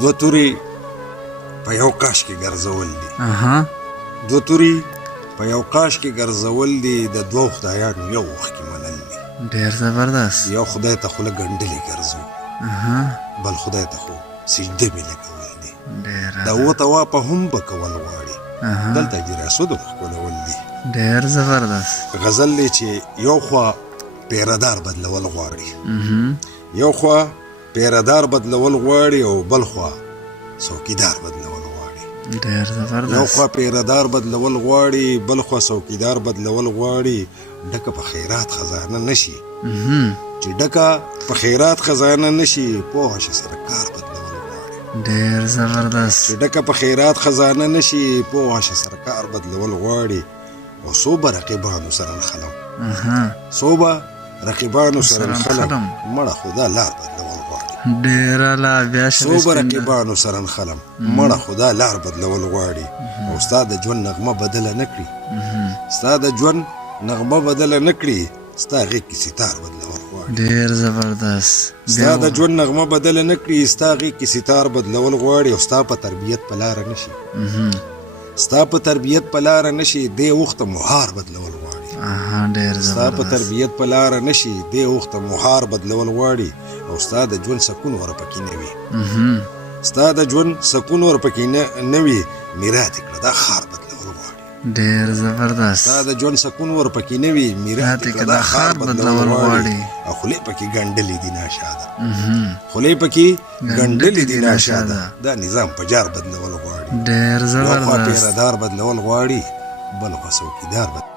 دوه توري په یو قاش کې ګرځول دي. دوه توري په یو قاش کې ګرځول دي، د دوو خدایانو یو وخت کې منل دي. ډېر زبردست. یو خدای ته خوله ګنډلې ګرځو، بل خدای ته خو سجده مې لګول دي. د اوه طوافه هم به کول غواړي، دلته جراسودو ښکلول دي. ډېر زبردست. غزل دی چې یو خوا پیردار بدلول غواړي، یو خوا پیردار بدلول غواړي او بل خوا څوکیدار بدلول غواړي. ډېر زبردست. یو خوا پیردار بدلول غواړي، بل خوا څوکیدار بدلول غواړي. ډکه په خیرات خزانه نشي، چې ډکه په خیرات خزانه نشي، پوهه شه سره کار بدلول غواړي. ډېر زبردست. چې ډکه په خیرات خزانه نشي، پوهه شه سره کار بدلول غواړي. او صوبه رقیبانو سره نخلم، صوبه رقیبانو سره نخلم، مړه خدا لار بدلول غواړي. ډېره لا بیا صوبه رقیبانو سره نخلم، مړه خدا لار بدلول غواړي. او ستا د ژوند نغمه بدله نه کړي، ستا د ژوند نغمه بدله نه کړي، ستا غېږ کې ستار بدلول غواړي. ډېر زبردست. ستا د ژوند نغمه بدله نه کړي، ستا غېږ کې ستار بدلول غواړي. او ستا په تربیت په لاره نشي، ستا په تربیت په لاره نشي، دې وخته مهار بدلول غواړي. ډېر زبردست. ستا په تربیت په لاره نشي، دې وخته مهار بدلول غواړي. او ستا د ژوند سکون ورپکې نه وي، ستا د ژوند سکون ورپکې نه وي، میراث کړه دا خار بدلول غواړي. ډېر زبردست. ستا د ژوند سکون ورپکې نه وي، میراث کړه دا خار بدلول غواړي. او خولې پکې ګنډلې دي ناشاده، خولې پکې ګنډلې دي ناشاده، دا نظام په جار بدلول غواړي. ډېر زبردست. یو خوا پیردار بدلول غواړي، بل خوا څوکیدار بدلول